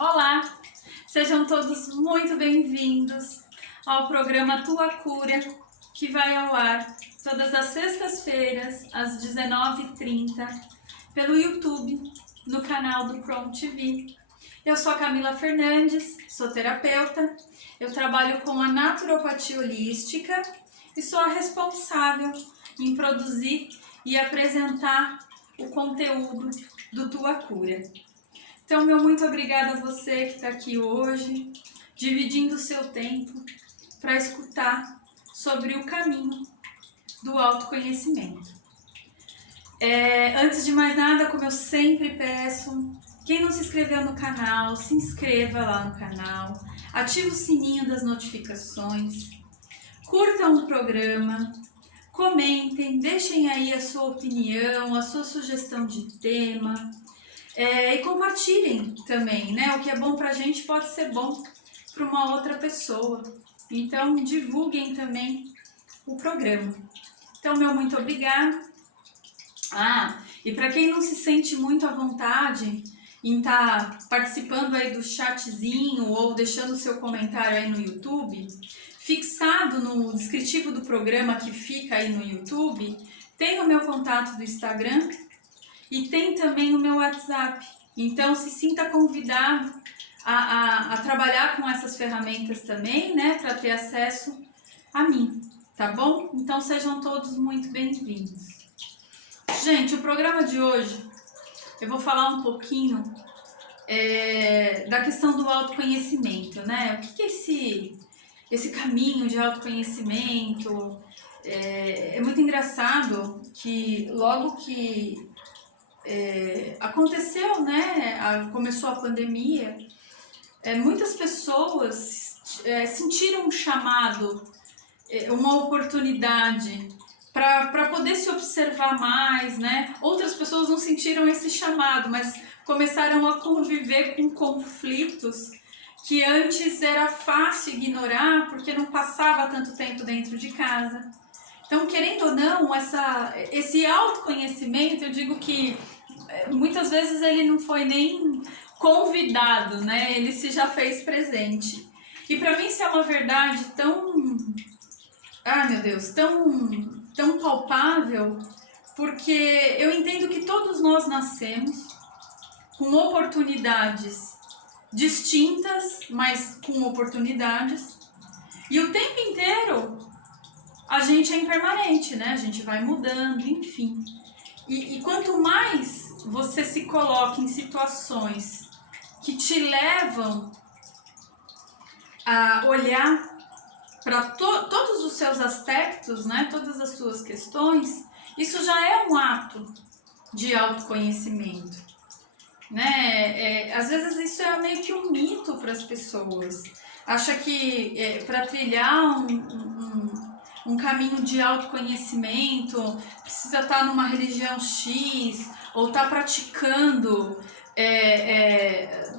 Olá, sejam todos muito bem-vindos ao programa Tua Cura, que vai ao ar todas as sextas-feiras, às 19h30, pelo YouTube, no canal do Prom TV. Eu sou a Camila Fernandes, sou terapeuta, eu trabalho com a naturopatia holística e sou a responsável em produzir e apresentar o conteúdo do Tua Cura. Então, meu muito obrigada a você que está aqui hoje, dividindo o seu tempo para escutar sobre o caminho do autoconhecimento. Antes de mais nada, como eu sempre peço, quem não se inscreveu no canal, se inscreva lá no canal, ative o sininho das notificações, curtam o programa, comentem, deixem aí a sua opinião, a sua sugestão de tema. E compartilhem também, né? O que é bom pra gente pode ser bom para uma outra pessoa. Então, divulguem também o programa. Então, meu muito obrigada. E para quem não se sente muito à vontade em estar participando aí do chatzinho ou deixando seu comentário aí no YouTube, fixado no descritivo do programa que fica aí no YouTube, tem o meu contato do Instagram, e tem também o meu WhatsApp. Então, se sinta convidado a trabalhar com essas ferramentas também, né? Para ter acesso a mim, tá bom? Então, sejam todos muito bem-vindos. Gente, o programa de hoje, eu vou falar um pouquinho da questão do autoconhecimento, né? O que é esse caminho de autoconhecimento? É muito engraçado que logo que aconteceu, né? Começou a pandemia, muitas pessoas sentiram um chamado, uma oportunidade para poder se observar mais, né? Outras pessoas não sentiram esse chamado, mas começaram a conviver com conflitos que antes era fácil ignorar porque não passava tanto tempo dentro de casa. Então, querendo ou não, esse autoconhecimento, eu digo que muitas vezes ele não foi nem convidado, né? Ele se já fez presente. E para mim isso é uma verdade tão, meu Deus, tão palpável, porque eu entendo que todos nós nascemos com oportunidades distintas, mas com oportunidades. E o tempo inteiro a gente é impermanente, né? A gente vai mudando, enfim. E quanto mais você se coloca em situações que te levam a olhar para todos os seus aspectos, né, todas as suas questões, isso já é um ato de autoconhecimento, né? Às vezes isso é meio que um mito para as pessoas. Acha que para trilhar um caminho de autoconhecimento precisa estar numa religião X ou estar praticando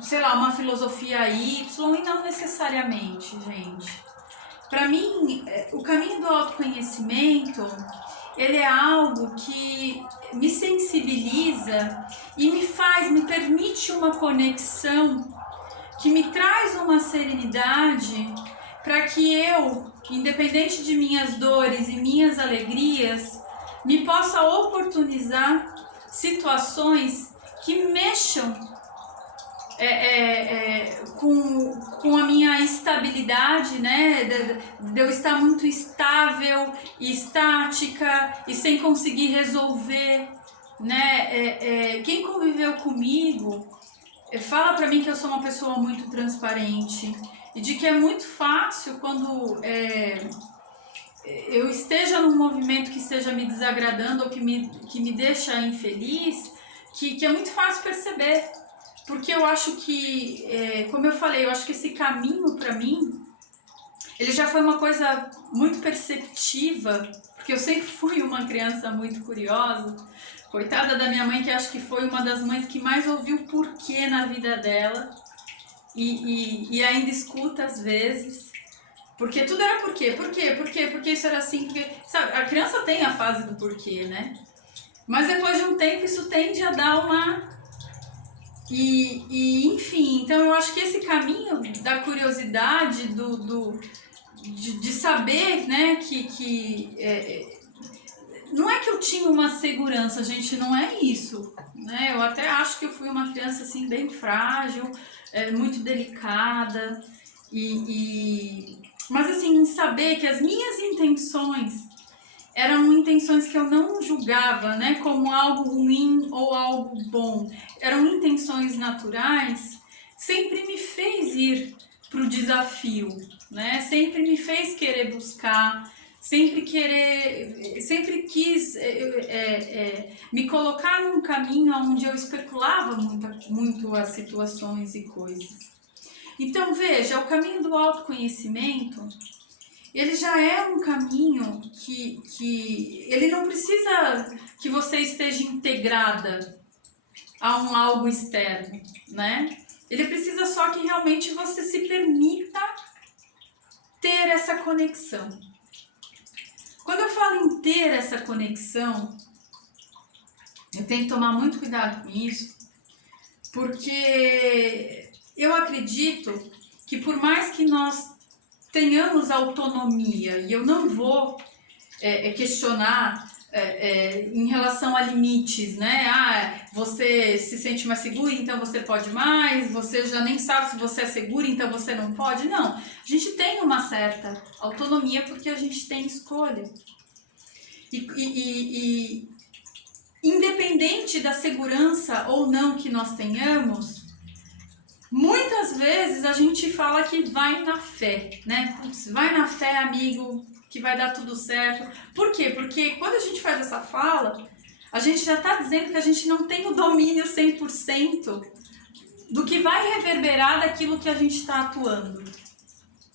sei lá, uma filosofia Y, e não necessariamente, gente. Para mim, o caminho do autoconhecimento, ele é algo que me sensibiliza e me permite uma conexão que me traz uma serenidade para que eu, independente de minhas dores e minhas alegrias, me possa oportunizar situações que mexam com a minha estabilidade, né? De eu estar muito estável e estática e sem conseguir resolver, né? Quem conviveu comigo fala pra mim que eu sou uma pessoa muito transparente e de que é muito fácil quando eu esteja num movimento que esteja me desagradando ou que me deixa infeliz, que é muito fácil perceber. Porque eu acho que, como eu falei, eu acho que esse caminho para mim, ele já foi uma coisa muito perceptiva, porque eu sempre fui uma criança muito curiosa. Coitada da minha mãe, que acho que foi uma das mães que mais ouviu porquê na vida dela e ainda escuta às vezes. Porque tudo era porquê, porque isso era assim, porque, sabe, a criança tem a fase do porquê, né? Mas depois de um tempo isso tende a dar Enfim, então eu acho que esse caminho da curiosidade, de saber, né, não é que eu tinha uma segurança, gente, não é isso, né? Eu até acho que eu fui uma criança assim bem frágil, muito delicada mas assim, em saber que as minhas intenções eram intenções que eu não julgava, né, como algo ruim ou algo bom. Eram intenções naturais, sempre me fez ir para o desafio, né? Sempre me fez querer buscar, sempre quis me colocar num caminho onde eu especulava muito as situações e coisas. Então veja, o caminho do autoconhecimento, ele já é um caminho que ele não precisa que você esteja integrada a um algo externo, né? Ele precisa só que realmente você se permita ter essa conexão. Quando eu falo em ter essa conexão, eu tenho que tomar muito cuidado com isso, porque eu acredito que por mais que nós tenhamos autonomia, e eu não vou questionar em relação a limites, né? Você se sente mais seguro, então você pode mais, você já nem sabe se você é seguro, então você não pode. Não, a gente tem uma certa autonomia porque a gente tem escolha. E independente da segurança ou não que nós tenhamos, muitas vezes a gente fala que vai na fé, né? Putz, vai na fé, amigo, que vai dar tudo certo. Por quê? Porque quando a gente faz essa fala, a gente já está dizendo que a gente não tem o domínio 100% do que vai reverberar daquilo que a gente está atuando.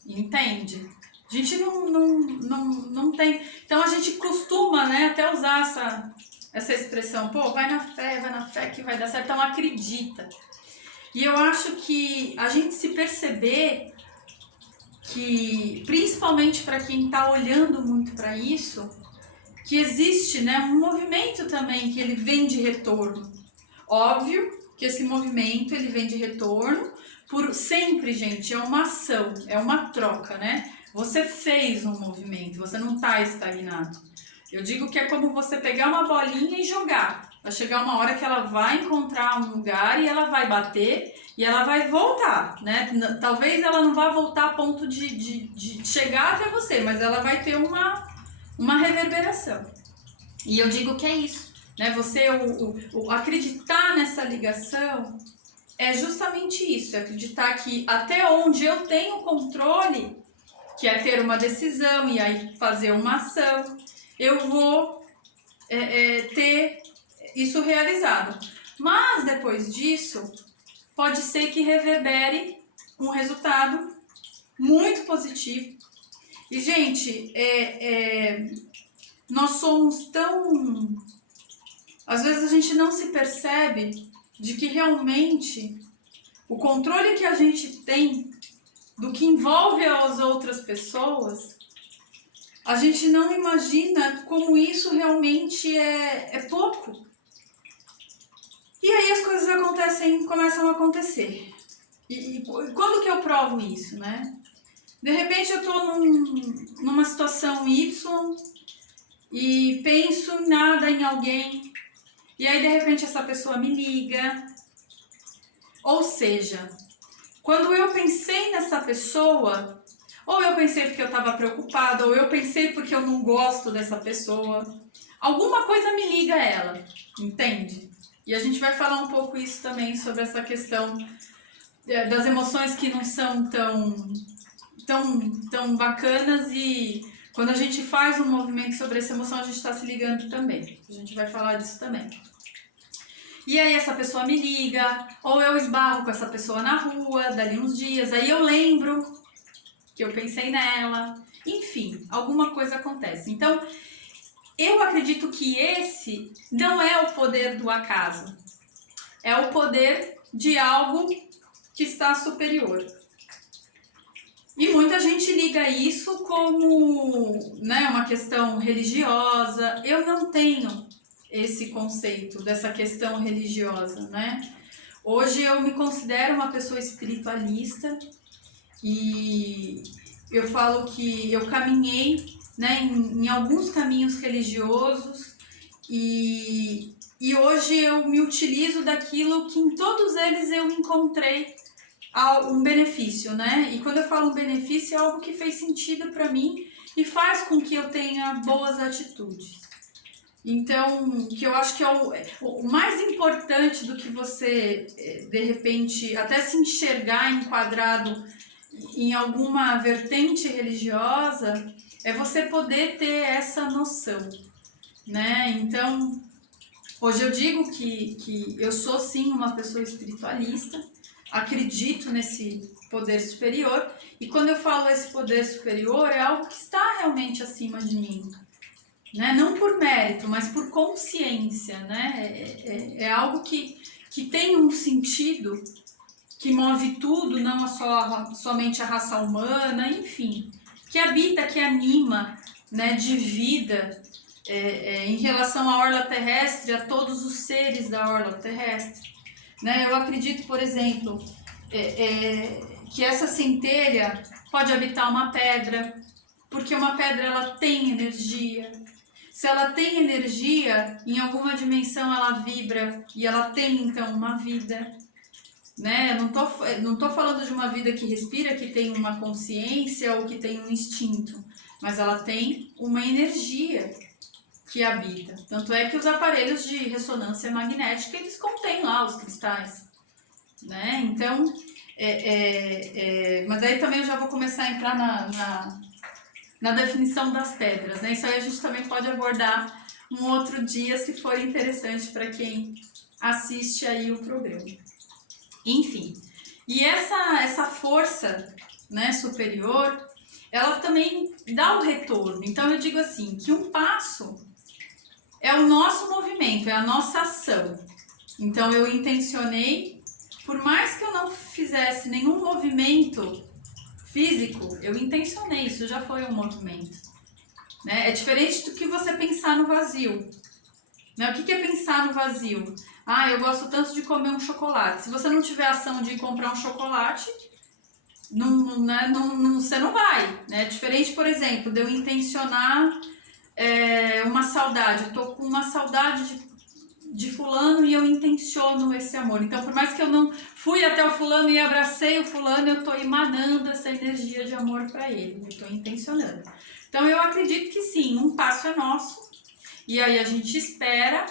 Entende? A gente não tem... Então a gente costuma, né, até usar essa expressão, pô, vai na fé que vai dar certo. Então acredita. E eu acho que a gente se perceber que, principalmente para quem está olhando muito para isso, que existe, né, um movimento também que ele vem de retorno. Óbvio que esse movimento ele vem de retorno por sempre, gente, é uma ação, é uma troca, né? Você fez um movimento, você não está estagnado. Eu digo que é como você pegar uma bolinha e jogar. Vai chegar uma hora que ela vai encontrar um lugar e ela vai bater e ela vai voltar, né? Talvez ela não vá voltar a ponto de chegar até você, mas ela vai ter uma reverberação. E eu digo que é isso, né? Você o acreditar nessa ligação é justamente isso, é acreditar que até onde eu tenho controle, que é ter uma decisão e aí fazer uma ação, eu vou ter isso realizado. Mas depois disso, pode ser que reverbere um resultado muito positivo. E, gente, nós somos tão... Às vezes a gente não se percebe de que realmente o controle que a gente tem do que envolve as outras pessoas, a gente não imagina como isso realmente é pouco. E aí as coisas começam a acontecer. E quando que eu provo isso, né? De repente eu tô numa situação Y e penso em nada, em alguém, e aí de repente essa pessoa me liga. Ou seja, quando eu pensei nessa pessoa, ou eu pensei porque eu estava preocupada, ou eu pensei porque eu não gosto dessa pessoa, alguma coisa me liga a ela, entende? E a gente vai falar um pouco isso também sobre essa questão das emoções que não são tão bacanas, e quando a gente faz um movimento sobre essa emoção, a gente está se ligando também. A gente vai falar disso também. E aí essa pessoa me liga, ou eu esbarro com essa pessoa na rua, dali uns dias, aí eu lembro que eu pensei nela, enfim, alguma coisa acontece. Então, eu acredito que esse não é o poder do acaso, é o poder de algo que está superior. E muita gente liga isso como, né, uma questão religiosa. Eu não tenho esse conceito dessa questão religiosa, né? Hoje eu me considero uma pessoa espiritualista e eu falo que eu caminhei, né, em alguns caminhos religiosos e hoje eu me utilizo daquilo que em todos eles eu encontrei um benefício, né? E quando eu falo um benefício é algo que fez sentido para mim e faz com que eu tenha boas atitudes. Então, que eu acho que é o mais importante do que você, de repente, até se enxergar enquadrado em alguma vertente religiosa, é você poder ter essa noção, né? Então, hoje eu digo que eu sou sim uma pessoa espiritualista, acredito nesse poder superior, e quando eu falo esse poder superior, é algo que está realmente acima de mim. Né? Não por mérito, mas por consciência, né? É algo que tem um sentido, que move tudo, não somente a raça humana, enfim, que habita, que anima, né, de vida em relação à orla terrestre, a todos os seres da orla terrestre. Né? Eu acredito, por exemplo, que essa centelha pode habitar uma pedra, porque uma pedra ela tem energia. Se ela tem energia, em alguma dimensão ela vibra e ela tem então uma vida, né? Não tô falando de uma vida que respira, que tem uma consciência ou que tem um instinto, mas ela tem uma energia que habita. Tanto é que os aparelhos de ressonância magnética, eles contêm lá os cristais, né? Então, mas aí também eu já vou começar a entrar na definição das pedras, né? Isso aí a gente também pode abordar um outro dia, se for interessante para quem assiste aí o programa. Enfim, e essa força, né, superior, ela também dá o retorno. Então eu digo assim, que um passo é o nosso movimento, é a nossa ação. Então eu intencionei, por mais que eu não fizesse nenhum movimento físico, eu intencionei, isso já foi um movimento. Né? É diferente do que você pensar no vazio. Né? O que é pensar no vazio? Ah, eu gosto tanto de comer um chocolate. Se você não tiver ação de comprar um chocolate, você não vai. Né? É diferente, por exemplo, de eu intencionar uma saudade. Eu tô com uma saudade de fulano e eu intenciono esse amor. Então, por mais que eu não fui até o fulano e abracei o fulano, eu estou emanando essa energia de amor para ele. Eu estou intencionando. Então, eu acredito que sim, um passo é nosso. E aí a gente espera.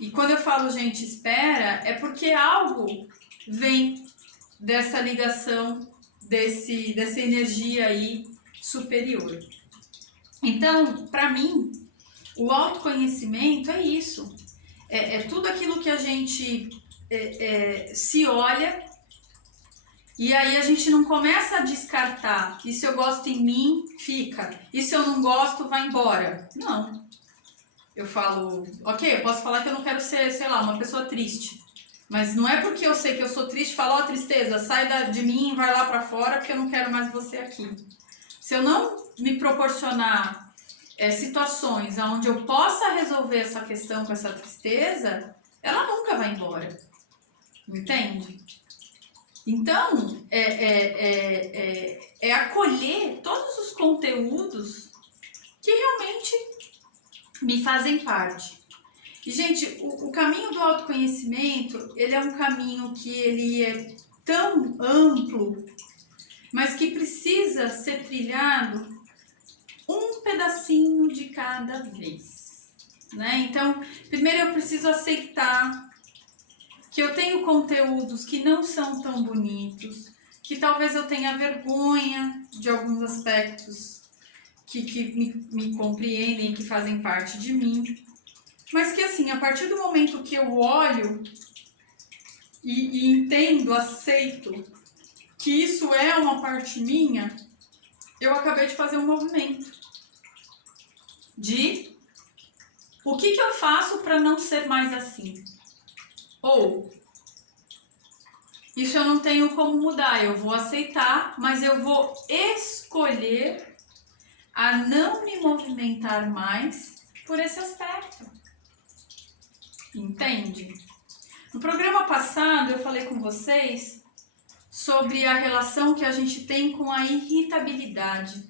E quando eu falo gente espera, é porque algo vem dessa ligação, dessa energia aí superior. Então, para mim, o autoconhecimento é isso. É tudo aquilo que a gente se olha e aí a gente não começa a descartar. E se eu gosto em mim, fica. E se eu não gosto, vai embora. Não. Eu falo, ok, eu posso falar que eu não quero ser, sei lá, uma pessoa triste. Mas não é porque eu sei que eu sou triste, falo, ó, tristeza, sai de mim e vai lá pra fora porque eu não quero mais você aqui. Se eu não me proporcionar situações onde eu possa resolver essa questão com essa tristeza, ela nunca vai embora. Entende? Então, é acolher todos os conteúdos que realmente me fazem parte. E, gente, o caminho do autoconhecimento, ele é um caminho que ele é tão amplo, mas que precisa ser trilhado um pedacinho de cada vez, né? Então, primeiro eu preciso aceitar que eu tenho conteúdos que não são tão bonitos, que talvez eu tenha vergonha de alguns aspectos que me compreendem, que fazem parte de mim, mas que assim, a partir do momento que eu olho e entendo, aceito que isso é uma parte minha, eu acabei de fazer um movimento de o que eu faço para não ser mais assim? Ou isso eu não tenho como mudar, eu vou aceitar, mas eu vou escolher a não me movimentar mais por esse aspecto. Entende? No programa passado eu falei com vocês sobre a relação que a gente tem com a irritabilidade,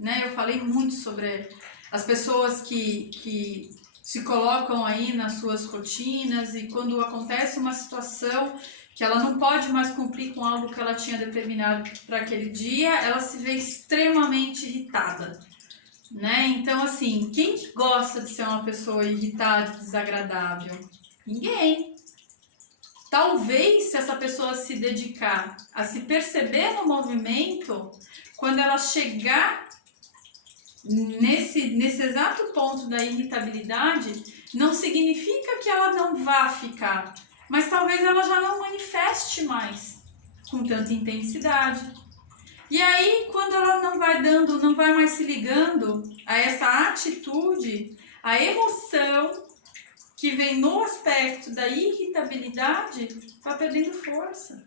né? Eu falei muito sobre as pessoas que se colocam aí nas suas rotinas e quando acontece uma situação que ela não pode mais cumprir com algo que ela tinha determinado para aquele dia, ela se vê extremamente irritada, né? Então, assim, quem que gosta de ser uma pessoa irritada, desagradável? Ninguém. Talvez, se essa pessoa se dedicar a se perceber no movimento, quando ela chegar nesse exato ponto da irritabilidade, não significa que ela não vá ficar, mas talvez ela já não manifeste mais com tanta intensidade. E aí, quando ela não vai mais se ligando a essa atitude, a emoção que vem no aspecto da irritabilidade, vai perdendo força.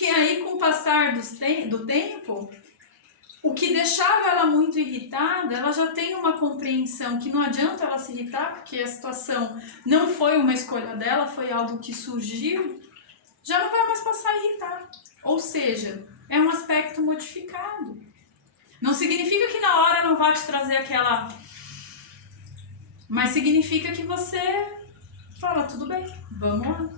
E aí, com o passar do tempo, o que deixava ela muito irritada, ela já tem uma compreensão que não adianta ela se irritar, porque a situação não foi uma escolha dela, foi algo que surgiu, já não vai mais passar a irritar. Ou seja, é um aspecto modificado. Não significa que na hora não vai te trazer aquela... Mas significa que você fala, tudo bem, vamos lá.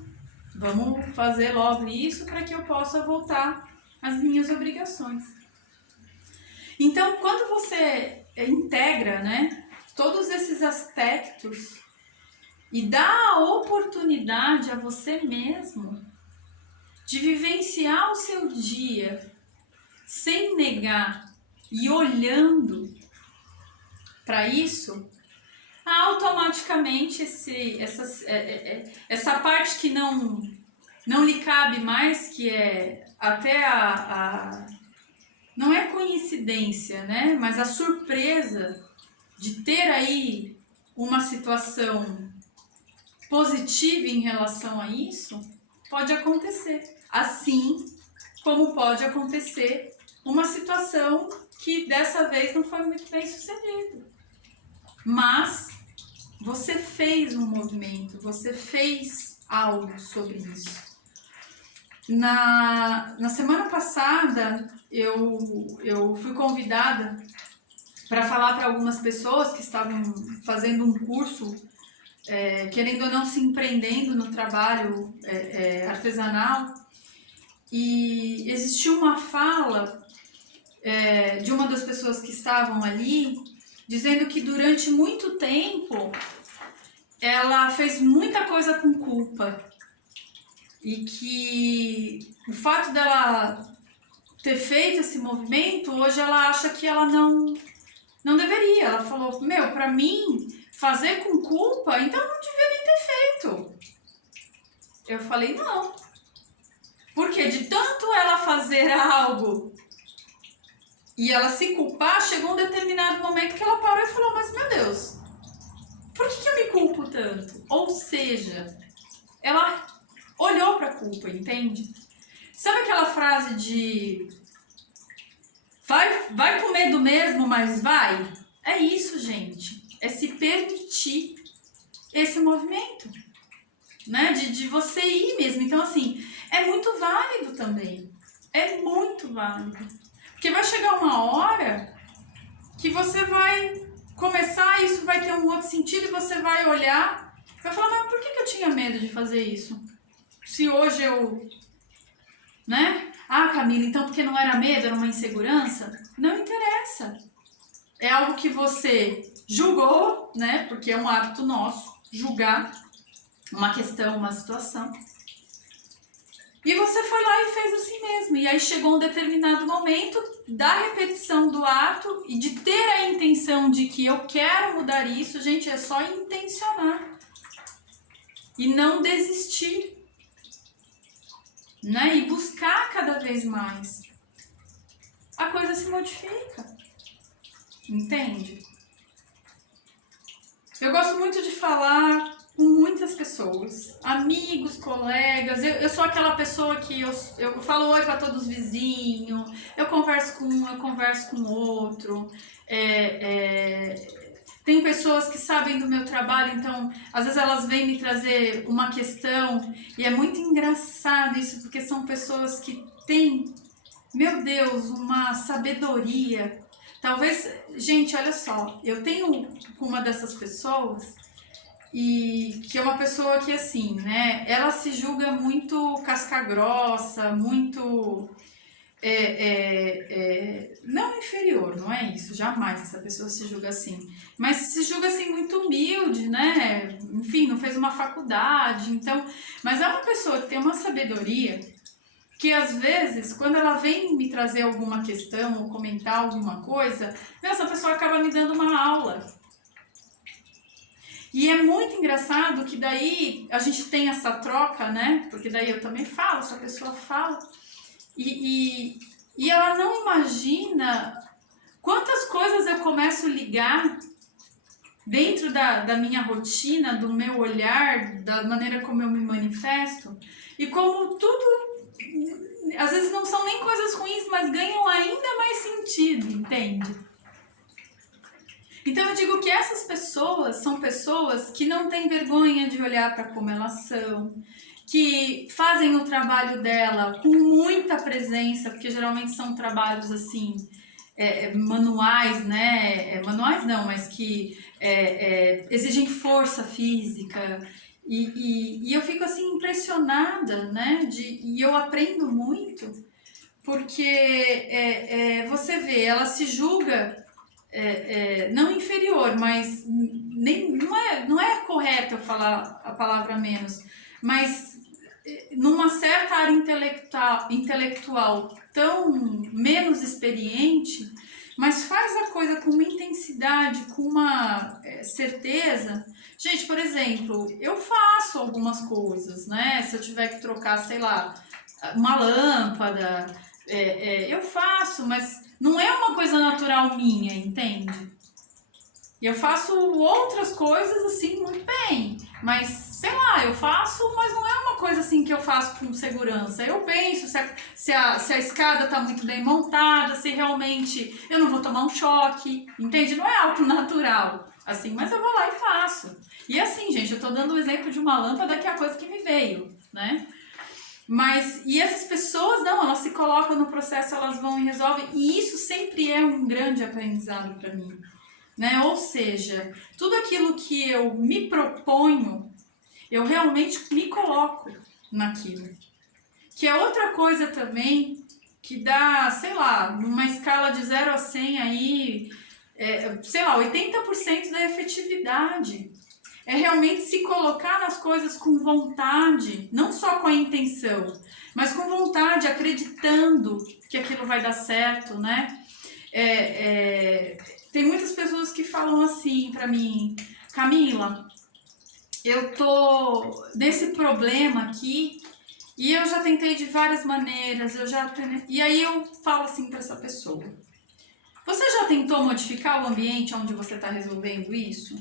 Vamos fazer logo isso para que eu possa voltar às minhas obrigações. Então, quando você integra, né, todos esses aspectos e dá a oportunidade a você mesmo de vivenciar o seu dia sem negar e olhando para isso, automaticamente essa parte que não lhe cabe mais, que é até não é coincidência, né? Mas a surpresa de ter aí uma situação positiva em relação a isso, pode acontecer. Assim como pode acontecer uma situação que dessa vez não foi muito bem sucedida. Mas você fez um movimento, você fez algo sobre isso. Na semana passada, eu fui convidada para falar para algumas pessoas que estavam fazendo um curso, querendo ou não se empreendendo no trabalho artesanal, e existiu uma fala de uma das pessoas que estavam ali, dizendo que durante muito tempo ela fez muita coisa com culpa e que o fato dela ter feito esse movimento, hoje ela acha que ela não deveria. Ela falou, pra mim, fazer com culpa, então eu não devia nem ter feito. Eu falei, não. Porque de tanto ela fazer algo e ela se culpar, chegou um determinado momento que ela parou e falou, mas meu Deus, por que eu me culpo tanto? Ou seja, ela olhou para a culpa, entende? Sabe aquela frase de vai com medo mesmo, mas vai? É isso, gente. É se permitir esse movimento, né? De você ir mesmo. Então, assim, é muito válido também. É muito válido. Porque vai chegar uma hora que você vai começar, isso vai ter um outro sentido e você vai olhar e vai falar, mas por que eu tinha medo de fazer isso? Se hoje eu... né? Ah, Camila, então porque não era medo, era uma insegurança? Não interessa. É algo que você julgou, né? Porque é um hábito nosso, julgar uma questão, uma situação. E você foi lá e fez assim mesmo. E aí chegou um determinado momento da repetição do ato e de ter a intenção de que eu quero mudar isso, gente, é só intencionar. E não desistir. Né? E buscar cada vez mais. A coisa se modifica. Entende? Eu gosto muito de falar com muitas pessoas, amigos, colegas. Eu sou aquela pessoa que eu falo oi para todos os vizinhos, eu converso com um, eu converso com outro. Tem pessoas que sabem do meu trabalho, então às vezes elas vêm me trazer uma questão e é muito engraçado isso, porque são pessoas que têm, meu Deus, uma sabedoria. Talvez, gente, olha só, eu tenho uma dessas pessoas e que é uma pessoa que assim, né, ela se julga muito casca grossa, muito não inferior, não é isso, jamais essa pessoa se julga assim, mas se julga assim muito humilde, né, enfim, não fez uma faculdade, então, mas é uma pessoa que tem uma sabedoria que às vezes, quando ela vem me trazer alguma questão ou comentar alguma coisa, essa pessoa acaba me dando uma aula. E é muito engraçado que daí a gente tem essa troca, né, porque daí eu também falo, essa pessoa fala, e ela não imagina quantas coisas eu começo a ligar dentro da minha rotina, do meu olhar, da maneira como eu me manifesto, e como tudo, às vezes não são nem coisas ruins, mas ganham ainda mais sentido, entende? Então eu digo que essas pessoas são pessoas que não têm vergonha de olhar para como elas são, que fazem o trabalho dela com muita presença, porque geralmente são trabalhos assim, manuais, né? Manuais não, mas que exigem força física. E eu fico assim impressionada, né? E eu aprendo muito, porque você vê, ela se julga não inferior, mas nem, não é correto eu falar a palavra menos, mas numa certa área intelectual tão menos experiente, mas faz a coisa com uma intensidade, com uma certeza. Gente, por exemplo, eu faço algumas coisas, né? Se eu tiver que trocar, sei lá, uma lâmpada, eu faço, mas não é uma coisa natural minha, entende? Eu faço outras coisas assim muito bem, mas sei lá, eu faço, mas não é uma coisa assim que eu faço com segurança. Eu penso se a escada tá muito bem montada, se realmente eu não vou tomar um choque, entende? Não é algo natural, assim, mas eu vou lá e faço. E assim, gente, eu tô dando o exemplo de uma lâmpada que é a coisa que me veio, né? Mas, e essas pessoas, não, elas se colocam no processo, elas vão e resolvem, e isso sempre é um grande aprendizado para mim, né? Ou seja, tudo aquilo que eu me proponho, eu realmente me coloco naquilo. Que é outra coisa também que dá, sei lá, numa escala de 0 a 100 aí, sei lá, 80% da efetividade. É realmente se colocar nas coisas com vontade, não só com a intenção, mas com vontade, acreditando que aquilo vai dar certo, né? Tem muitas pessoas que falam assim pra mim, Camila, eu tô nesse problema aqui e eu já tentei de várias maneiras, e aí eu falo assim pra essa pessoa, você já tentou modificar o ambiente onde você está resolvendo isso?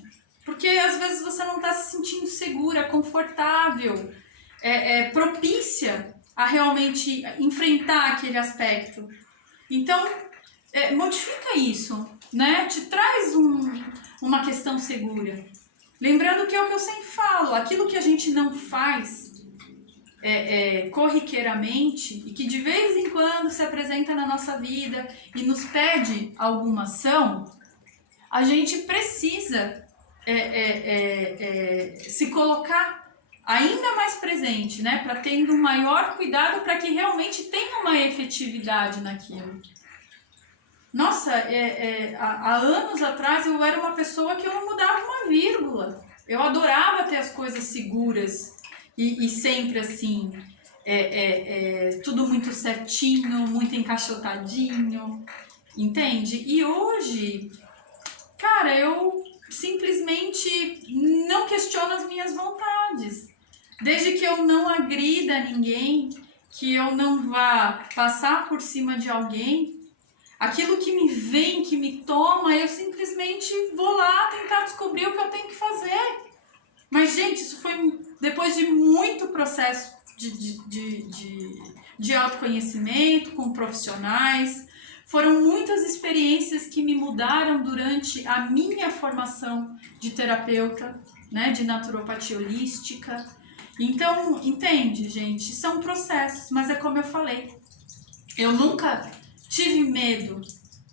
Porque às vezes você não está se sentindo segura, confortável, propícia a realmente enfrentar aquele aspecto. Então, modifica isso, né? Te traz uma questão segura. Lembrando que é o que eu sempre falo, aquilo que a gente não faz corriqueiramente e que de vez em quando se apresenta na nossa vida e nos pede alguma ação, a gente precisa se colocar ainda mais presente, né? Para tendo um maior cuidado para que realmente tenha uma efetividade naquilo. Nossa, há anos atrás eu era uma pessoa que eu não mudava uma vírgula. Eu adorava ter as coisas seguras e sempre assim, tudo muito certinho, muito encaixotadinho, entende? E hoje, cara, eu simplesmente não questiono as minhas vontades. Desde que eu não agrida ninguém, que eu não vá passar por cima de alguém, aquilo que me vem, que me toma, eu simplesmente vou lá tentar descobrir o que eu tenho que fazer. Mas, gente, isso foi depois de muito processo de autoconhecimento com profissionais, Foram muitas experiências que me mudaram durante a minha formação de terapeuta, né, de naturopatia holística. Então, entende, gente? São processos, mas é como eu falei. Eu nunca tive medo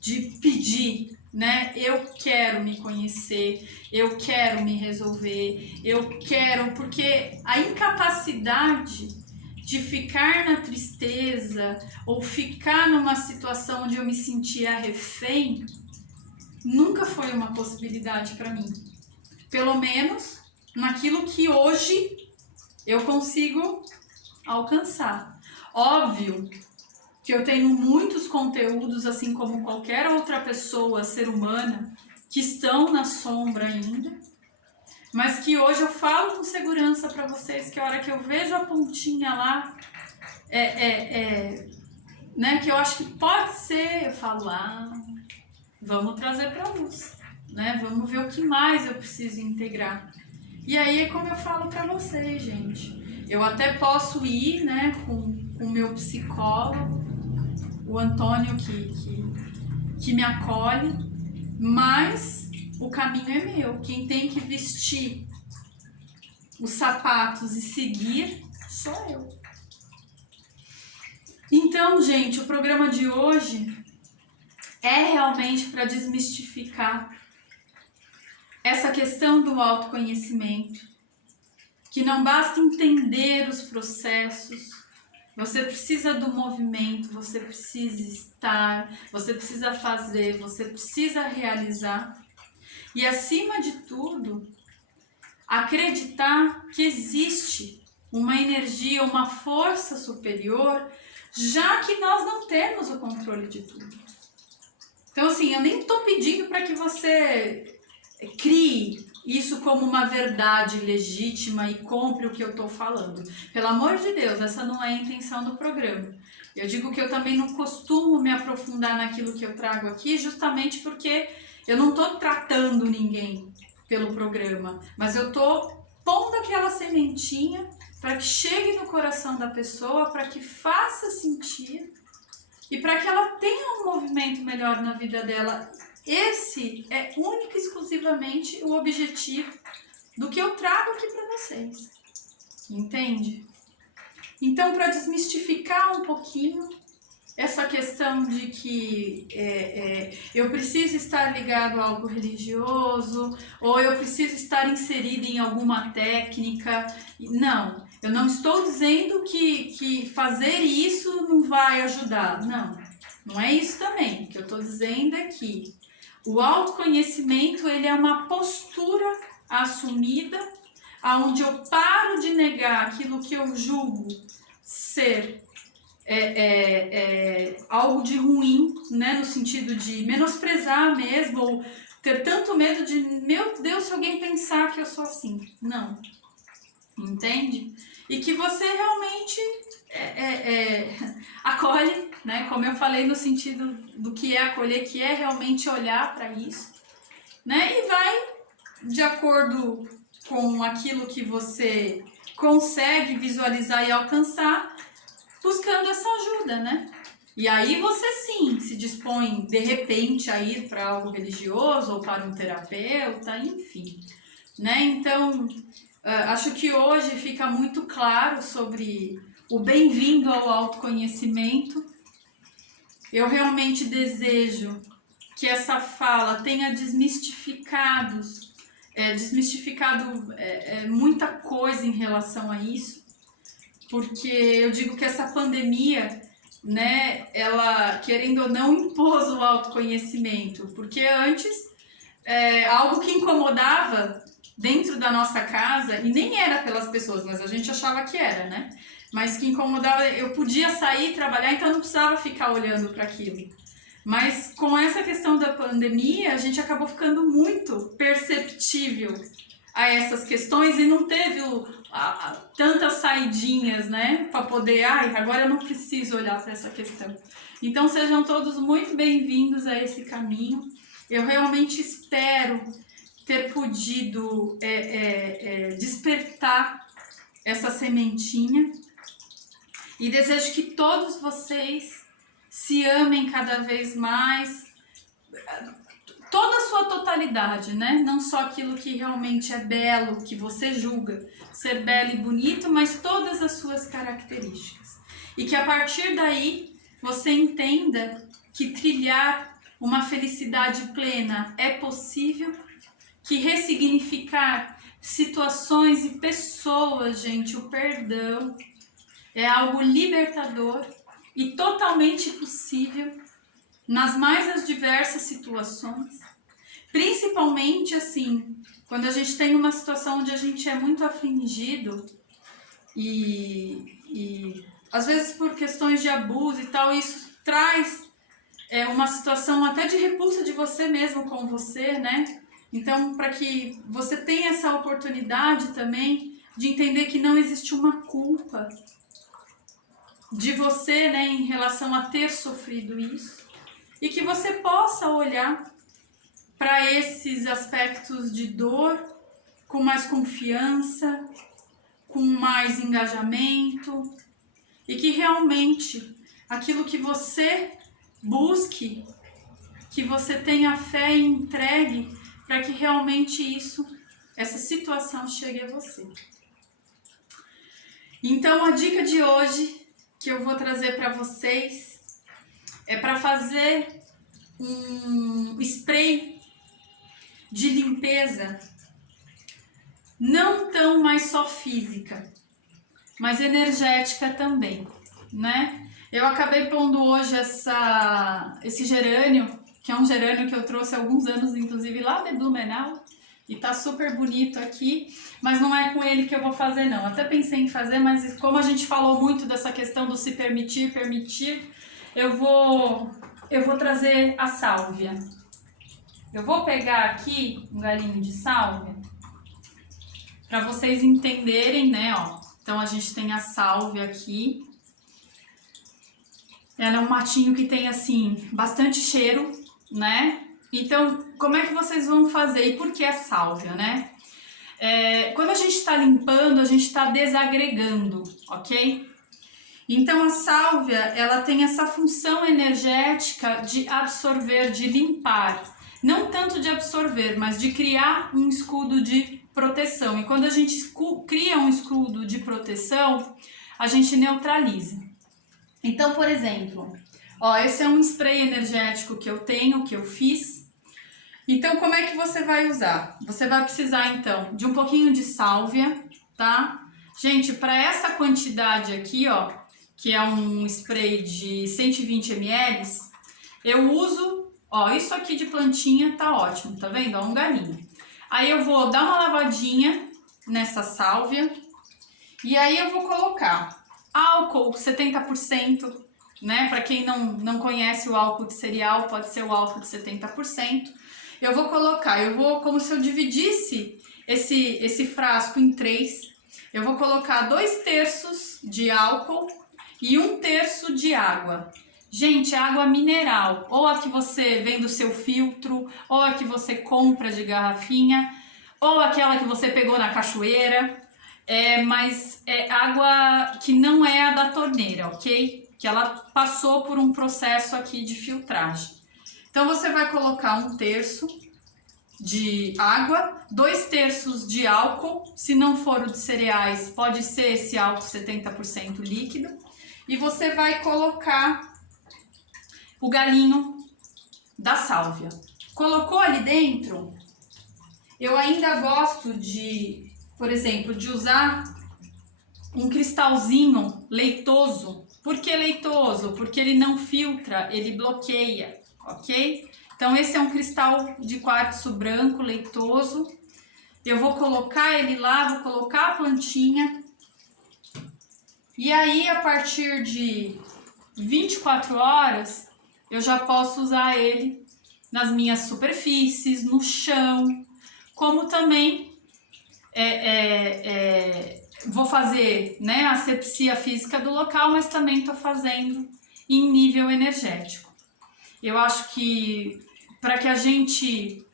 de pedir, né? Eu quero me conhecer, eu quero me resolver, eu quero, porque a incapacidade de ficar na tristeza ou ficar numa situação onde eu me sentia refém nunca foi uma possibilidade para mim. Pelo menos naquilo que hoje eu consigo alcançar. Óbvio que eu tenho muitos conteúdos, assim como qualquer outra pessoa, ser humana, que estão na sombra ainda, mas que hoje eu falo com segurança para vocês que a hora que eu vejo a pontinha lá, né, que eu acho que pode ser, eu falo, vamos trazer para luz, né, vamos ver o que mais eu preciso integrar. E aí é como eu falo para vocês, gente, eu até posso ir, né, com o meu psicólogo, o Antônio que me acolhe, mas o caminho é meu. Quem tem que vestir os sapatos e seguir sou eu. Então, gente, o programa de hoje é realmente para desmistificar essa questão do autoconhecimento, que não basta entender os processos. Você precisa do movimento, você precisa estar, você precisa fazer, você precisa realizar. E acima de tudo, acreditar que existe uma energia, uma força superior, já que nós não temos o controle de tudo. Então, assim, eu nem estou pedindo para que você crie isso como uma verdade legítima e compre o que eu estou falando. Pelo amor de Deus, essa não é a intenção do programa. Eu digo que eu também não costumo me aprofundar naquilo que eu trago aqui, justamente porque eu não estou tratando ninguém pelo programa, mas eu estou pondo aquela sementinha para que chegue no coração da pessoa, para que faça sentir e para que ela tenha um movimento melhor na vida dela. Esse é único e exclusivamente o objetivo do que eu trago aqui para vocês, entende? Então, para desmistificar um pouquinho essa questão de que eu preciso estar ligado a algo religioso ou eu preciso estar inserido em alguma técnica, não, eu não estou dizendo que fazer isso não vai ajudar, não é isso também. O que eu estou dizendo é que o autoconhecimento, ele é uma postura assumida, onde eu paro de negar aquilo que eu julgo ser algo de ruim, né, no sentido de menosprezar mesmo, ou ter tanto medo de, meu Deus, se alguém pensar que eu sou assim. Não. Entende? E que você realmente acolhe, né? Como eu falei, no sentido do que é acolher, que é realmente olhar para isso, né? E vai de acordo com aquilo que você consegue visualizar e alcançar, buscando essa ajuda, né? E aí você sim se dispõe de repente a ir para algo religioso ou para um terapeuta, enfim, né? Então, acho que hoje fica muito claro sobre o bem-vindo ao autoconhecimento. Eu desejo que essa fala tenha desmistificado muita coisa em relação a isso, porque eu digo que essa pandemia, né, ela, querendo ou não, impôs o autoconhecimento, porque antes, algo que incomodava dentro da nossa casa, e nem era pelas pessoas, mas a gente achava que era, né? Mas que incomodava, eu podia sair trabalhar, então não precisava ficar olhando para aquilo. Mas com essa questão da pandemia, a gente acabou ficando muito perceptível a essas questões e não teve tantas saidinhas, né? Para poder, agora eu não preciso olhar para essa questão. Então sejam todos muito bem-vindos a esse caminho. Eu realmente espero ter podido despertar essa sementinha e desejo que todos vocês se amem cada vez mais, toda a sua totalidade, né? Não só aquilo que realmente é belo, que você julga ser belo e bonito, mas todas as suas características. E que a partir daí você entenda que trilhar uma felicidade plena é possível, que ressignificar situações e pessoas, gente, o perdão é algo libertador e totalmente possível nas mais diversas situações, principalmente assim, quando a gente tem uma situação onde a gente é muito afligido e às vezes por questões de abuso e tal, isso traz uma situação até de repulsa de você mesmo com você, né? Então, para que você tenha essa oportunidade também de entender que não existe uma culpa de você, né, em relação a ter sofrido isso, e que você possa olhar para esses aspectos de dor com mais confiança, com mais engajamento, e que realmente aquilo que você busque, que você tenha fé e entregue para que realmente essa situação chegue a você. Então a dica de hoje que eu vou trazer para vocês é para fazer um spray de limpeza, não tão mais só física, mas energética também, né? Eu acabei pondo hoje esse gerânio, que é um gerânio que eu trouxe há alguns anos, inclusive lá de Blumenau, e tá super bonito aqui, mas não é com ele que eu vou fazer não. Até pensei em fazer, mas como a gente falou muito dessa questão do se permitir, eu vou trazer a sálvia. Eu vou pegar aqui um galinho de sálvia para vocês entenderem, né, ó. Então a gente tem a sálvia aqui. Ela é um matinho que tem assim bastante cheiro, né? Então, como é que vocês vão fazer e por que a sálvia, né? Quando a gente está limpando, a gente está desagregando, ok? Então a sálvia, ela tem essa função energética de absorver, de limpar. Não tanto de absorver, mas de criar um escudo de proteção. E quando a gente cria um escudo de proteção, a gente neutraliza. Então, por exemplo, ó, esse é um spray energético que eu tenho, que eu fiz. Então, como é que você vai usar? Você vai precisar, então, de um pouquinho de sálvia, tá? Gente, para essa quantidade aqui, ó, que é um spray de 120 ml, eu uso, ó, isso aqui de plantinha tá ótimo, tá vendo? Ó, um galinho. Aí eu vou dar uma lavadinha nessa sálvia e aí eu vou colocar álcool 70%, né? Para quem não conhece o álcool de cereal, pode ser o álcool de 70%. Eu vou colocar, como se eu dividisse esse frasco em 3. Eu vou colocar 2/3 de álcool e 1/3 de água. Gente, água mineral, ou a que você vem do seu filtro, ou a que você compra de garrafinha, ou aquela que você pegou na cachoeira. Mas é água que não é a da torneira, ok? Que ela passou por um processo aqui de filtragem. Então você vai colocar 1/3 de água, 2/3 de álcool, se não for o de cereais, pode ser esse álcool 70% líquido, e você vai colocar o galinho da sálvia. Colocou ali dentro, eu ainda gosto de, por exemplo, de usar um cristalzinho leitoso. Por que leitoso? Porque ele não filtra, ele bloqueia, ok? Então esse é um cristal de quartzo branco leitoso. Eu vou colocar ele lá, vou colocar a plantinha. E aí a partir de 24 horas eu já posso usar ele nas minhas superfícies, no chão, como também vou fazer, né, a asepsia física do local, mas também estou fazendo em nível energético. Eu acho que para que a gente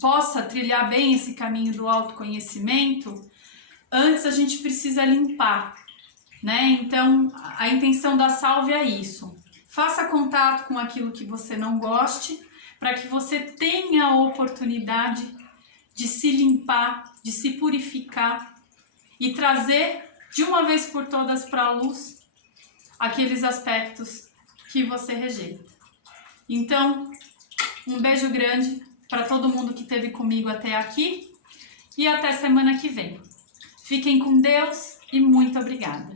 possa trilhar bem esse caminho do autoconhecimento, antes a gente precisa limpar, né? Então a intenção da sálvia é isso: Faça contato com aquilo que você não goste, para que você tenha a oportunidade de se limpar, de se purificar e trazer de uma vez por todas para a luz aqueles aspectos que você rejeita. Então, um beijo grande para todo mundo que esteve comigo até aqui e até semana que vem. Fiquem com Deus e muito obrigada.